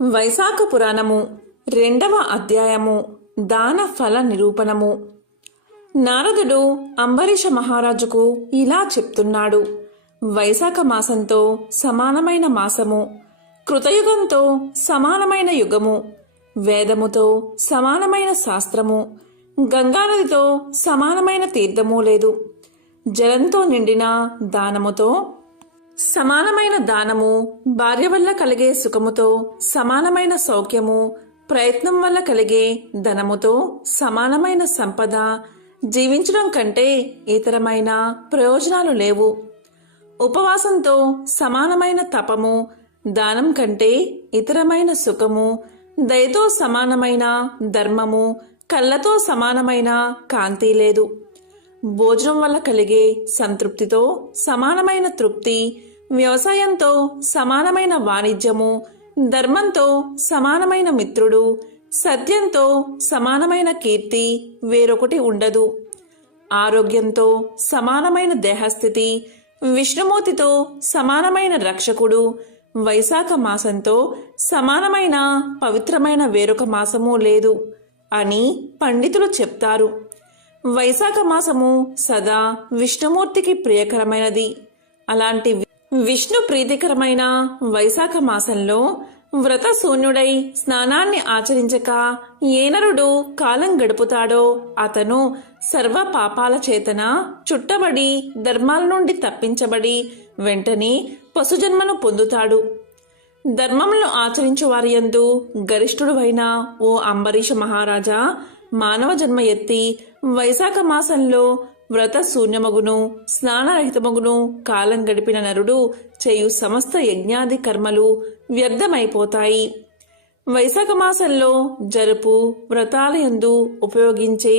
వైశాఖ పురాణము 2వ అధ్యాయము దాన ఫల నిరూపణము. నారదుడు అంబరీష మహారాజుకు ఇలా చెప్తున్నాడు. వైశాఖ మాసంతో సమానమైన మాసము, కృతయుగంతో సమానమైన యుగము, వేదముతో సమానమైన శాస్త్రము, గంగానదితో సమానమైన తీర్థము లేదు. జలంతో నిండిన దానముతో సమానమైన దానము, భార్య వల్ల కలిగే సుఖముతో సమానమైన సౌఖ్యము, ప్రయత్నం వల్ల కలిగే ధనముతో సమానమైన సంపద, జీవించడం కంటే ఇతరమైన ప్రయోజనాలు లేవు. ఉపవాసంతో సమానమైన తపము, దానం కంటే ఇతరమైన సుఖము, దయతో సమానమైన ధర్మము, కళ్ళతో సమానమైన కాంతి లేదు. భోజనం వల్ల కలిగే సంతృప్తితో సమానమైన తృప్తి, వ్యవసాయంతో సమానమైన వాణిజ్యము, ధర్మంతో సమానమైన మిత్రుడు, సత్యంతో సమానమైన కీర్తి వేరొకటి ఉండదు. ఆరోగ్యంతో సమానమైన దేహస్థితి, విష్ణుమూర్తితో సమానమైన రక్షకుడు, వైశాఖ మాసంతో సమానమైన పవిత్రమైన వేరొక మాసము లేదు అని పండితులు చెప్తారు. వైశాఖ మాసము సదా విష్ణుమూర్తికి ప్రియకరమైనది. అలాంటి విష్ణు ప్రీతికరమైన వైశాఖ మాసంలో వ్రత శూన్యుడై స్నానాన్ని ఆచరించక ఏ నరుడు కాలం గడుపుతాడో అతను సర్వ పాపాల చేతన చుట్టబడి ధర్మాల నుండి తప్పించబడి వెంటనే పశుజన్మను పొందుతాడు. ధర్మములను ఆచరించు వారి యందు గరిష్ఠుడువైన ఓ అంబరీష మహారాజా, మానవ జన్మ ఎత్తి వైశాఖ మాసంలో వ్రత శూన్యమగును స్నానరహితమగును కాలం గడిపిన నరుడు చేయు సమస్త యజ్ఞాది కర్మలు వ్యర్థమైపోతాయి. వైశాఖ మాసంలో జరుపు వ్రతాలయందు ఉపయోగించే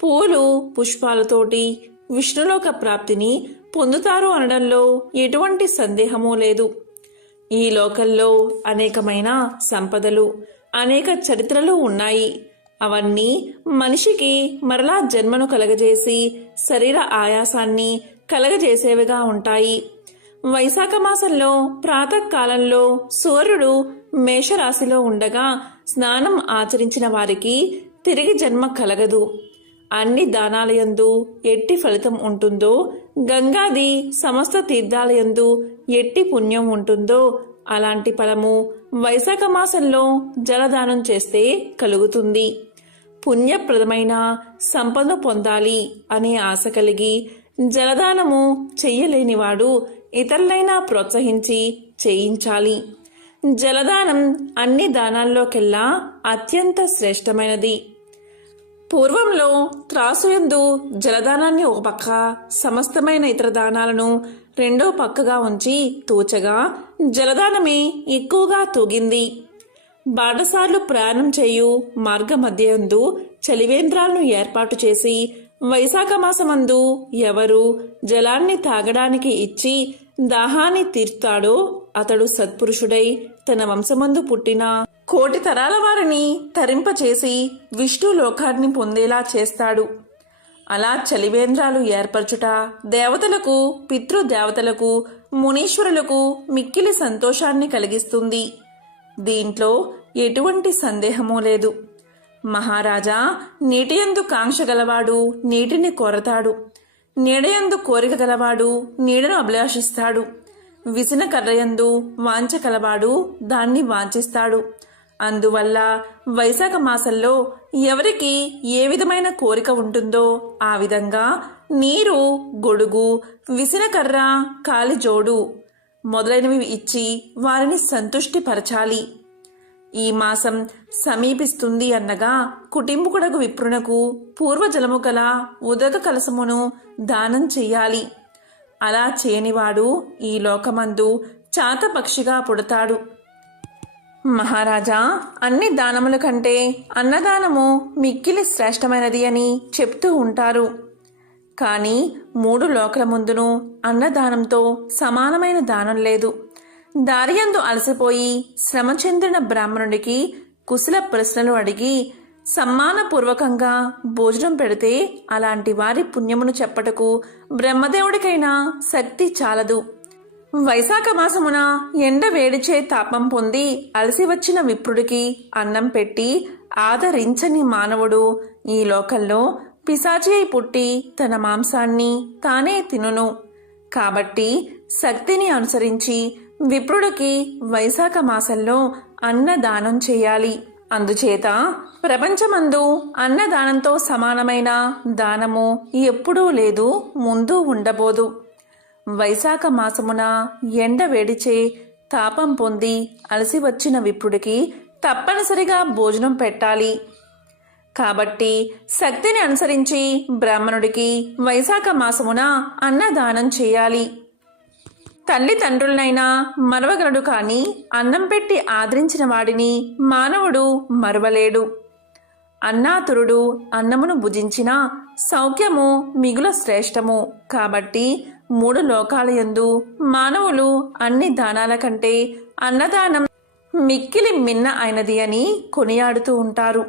పూలు పుష్పాలతోటి విష్ణులోక ప్రాప్తిని పొందుతారు అనడంలో ఎటువంటి సందేహమూ లేదు. ఈ లోకంలో అనేకమైన సంపదలు, అనేక చరిత్రలు ఉన్నాయి. అవన్నీ మనిషికి మరలా జన్మను కలగజేసి శరీర ఆయాసాన్ని కలగజేసేవిగా ఉంటాయి. వైశాఖ మాసంలో ప్రాతకాలంలో సూర్యుడు మేషరాశిలో ఉండగా స్నానం ఆచరించిన వారికి తిరిగి జన్మ కలగదు. అన్ని దానాలయందు ఎట్టి ఫలితం ఉంటుందో, గంగాది సమస్త తీర్థాలయందు ఎట్టి పుణ్యం ఉంటుందో అలాంటి ఫలము వైశాఖ మాసంలో జలదానం చేస్తే కలుగుతుంది. పుణ్యప్రదమైన సంపద పొందాలి అనే ఆశ కలిగి జలదానము చెయ్యలేనివాడు ఇతరులైనా ప్రోత్సహించి చేయించాలి. జలదానం అన్ని దానాల్లోకెల్లా అత్యంత శ్రేష్టమైనది. పూర్వంలో త్రాసుయందు జలదానాన్ని ఒక పక్క, సమస్తమైన ఇతర దానాలను రెండో పక్కగా ఉంచి తూచగా జలదానమే ఎక్కువగా తూగింది. బాటసార్లు ప్రయాణం చేయు మార్గ మధ్యందు చలివేంద్రాలను ఏర్పాటు చేసి వైశాఖ మాసమందు ఎవరు జలాన్ని తాగడానికి ఇచ్చి దాహాన్ని తీర్చుతాడో అతడు సత్పురుషుడై తన వంశమందు పుట్టిన కోటి తరాల వారిని తరింపచేసి విష్ణు లోకాన్ని పొందేలా చేస్తాడు. అలా చలివేంద్రాలు ఏర్పరచుట దేవతలకు, పితృదేవతలకు, మునీశ్వరులకు మిక్కిలి సంతోషాన్ని కలిగిస్తుంది. దీంట్లో ఎటువంటి సందేహమూ లేదు. మహారాజా, నీటియందు కాంక్ష గలవాడు నీటిని కోరతాడు, నీడయందు కోరిక గలవాడు నీడను అభిలాషిస్తాడు, విసిన కర్రయందు వాంఛ కలవాడు దాన్ని వాంఛిస్తాడు. అందువల్ల వైశాఖ మాసంలో ఎవరికి ఏ విధమైన కోరిక ఉంటుందో ఆ విధంగా నీరు, గొడుగు, విసిన కర్ర, కాలిజోడు మొదలైనవి ఇచ్చి వారిని సంతుష్టిపరచాలి. ఈ మాసం సమీపిస్తుంది అన్నగా కుటుంబకుడకు విప్రునకు పూర్వజలము గల ఉదక కలసమును దానం చెయ్యాలి. అలా చేయనివాడు ఈ లోకమందు చాతపక్షిగా పుడతాడు. మహారాజా, అన్ని దానముల కంటే అన్నదానము మిక్కిలి శ్రేష్టమైనది అని చెప్తూ ఉంటారు. కానీ 3 లోకల ముందును అన్నదానంతో సమానమైన దానం లేదు. దారియందు అలసిపోయి శ్రమ చెందిన బ్రాహ్మణుడికి కుశల ప్రశ్నలు అడిగి సమ్మానపూర్వకంగా భోజనం పెడితే అలాంటి వారి పుణ్యమును చెప్పటకు బ్రహ్మదేవుడికైనా శక్తి చాలదు. వైశాఖ మాసమున ఎండ వేడిచే తాపం పొంది అలసి వచ్చిన విప్రుడికి అన్నం పెట్టి ఆదరించని మానవుడు ఈ లోకంలో పిశాచి అయి పుట్టి తన మాంసాన్ని తానే తినును. కాబట్టి శక్తిని అనుసరించి విప్రుడికి వైశాఖ మాసంలో అన్నదానం చేయాలి. అందుచేత ప్రపంచమందు అన్నదానంతో సమానమైన దానము ఎప్పుడూ లేదు, ముందు ఉండబోదు. వైశాఖ మాసమున ఎండ వేడిచే తాపం పొంది అలసి వచ్చిన విప్రుడికి తప్పనిసరిగా భోజనం పెట్టాలి. కాబట్టి శక్తిని అనుసరించి బ్రాహ్మణుడికి వైశాఖ మాసమున అన్నదానం చేయాలి. తల్లిదండ్రులనైనా మరవగలడు కాని అన్నం పెట్టి ఆదరించిన వాడిని మానవుడు మరవలేడు. అన్నాతురుడు అన్నమును భుజించిన సౌఖ్యము మిగుల శ్రేష్టము. కాబట్టి 3 లోకాలయందు మానవులు అన్ని దానాల కంటే అన్నదానం మిక్కిలి మిన్న అయినది అని కొనియాడుతూ ఉంటారు.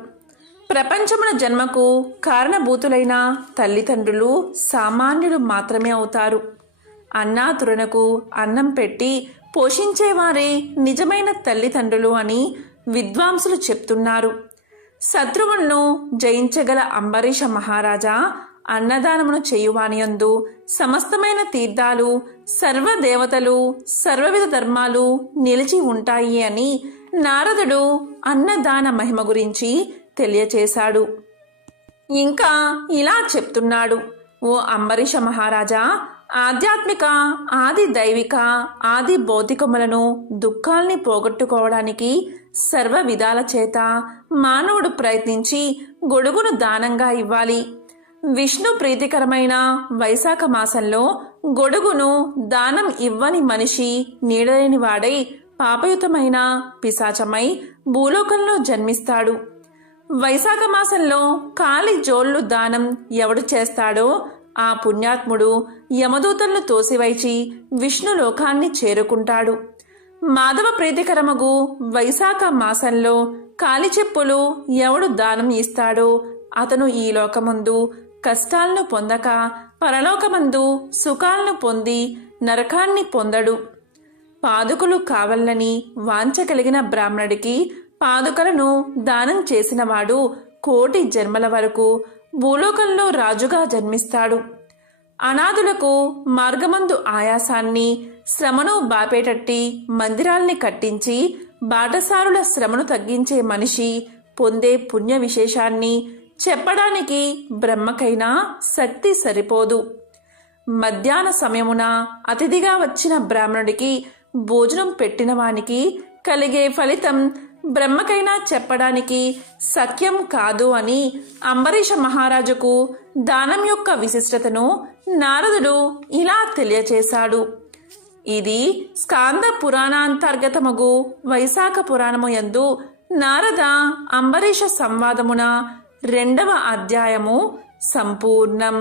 ప్రపంచమున జన్మకు కారణభూతులైన తల్లిదండ్రులు సామాన్యులు మాత్రమే అవుతారు. అన్నాతురణకు అన్నం పెట్టి పోషించేవారే నిజమైన తల్లిదండ్రులు అని విద్వాంసులు చెప్తున్నారు. శత్రువులను జయించగల అంబరీష మహారాజా అన్నదానమును చేయువానియందు సమస్తమైన తీర్థాలు, సర్వదేవతలు, సర్వవిధ ధర్మాలు నిలిచి ఉంటాయి అని నారదుడు అన్నదాన మహిమ గురించి తెలియచేశాడు. ఇంకా ఇలా చెప్తున్నాడు: ఓ అంబరీష మహారాజా, ఆధ్యాత్మిక, ఆది దైవిక, ఆది భౌతికములను దుఃఖాల్ని పోగొట్టుకోవడానికి సర్వ విధాల చేత మానవుడు ప్రయత్నించి గొడుగును దానంగా ఇవ్వాలి. విష్ణు ప్రీతికరమైన వైశాఖ మాసంలో గొడుగును దానం ఇవ్వని మనిషి నీడలేని వాడై పాపయుతమైన పిశాచమై భూలోకంలో జన్మిస్తాడు. వైశాఖ మాసంలో కాలి జోళ్ళు దానం ఎవడు చేస్తాడో ఆ పుణ్యాత్ముడు యమదూతలను తోసివైచి విష్ణు లోకాన్ని చేరుకుంటాడు. మాధవ ప్రీతికరమగు వైశాఖ మాసంలో కాలి చెప్పులు ఎవడు దానం ఇస్తాడో అతను ఈ లోకమందు కష్టాలను పొందక పరలోకమందు సుఖాలను పొంది నరకాన్ని పొందడు. పాదుకలు కావాలని వాంఛ కలిగిన బ్రాహ్మణుడికి పాదుకలను దానం చేసినవాడు కోటి జన్మల వరకు భూలోకంలో రాజుగా జన్మిస్తాడు. అనాథులకు మార్గమందు ఆయాసాన్ని, శ్రమను బాపేటట్టి మందిరాల్ని కట్టించి బాటసారుల శ్రమను తగ్గించే మనిషి పొందే పుణ్య విశేషాన్ని చెప్పడానికి బ్రహ్మకైనా శక్తి సరిపోదు. మధ్యాహ్న సమయమున అతిథిగా వచ్చిన బ్రాహ్మణుడికి భోజనం పెట్టిన వానికి కలిగే ఫలితం బ్రహ్మకైనా చెప్పడానికి సఖ్యం కాదు అని అంబరీష మహారాజుకు దానం యొక్క విశిష్టతను నారదుడు ఇలా తెలియచేశాడు. ఇది స్కాంద పురాణాంతర్గతమగు వైశాఖ పురాణము యందు నారద అంబరీష సంవాదమున 2వ అధ్యాయము సంపూర్ణం.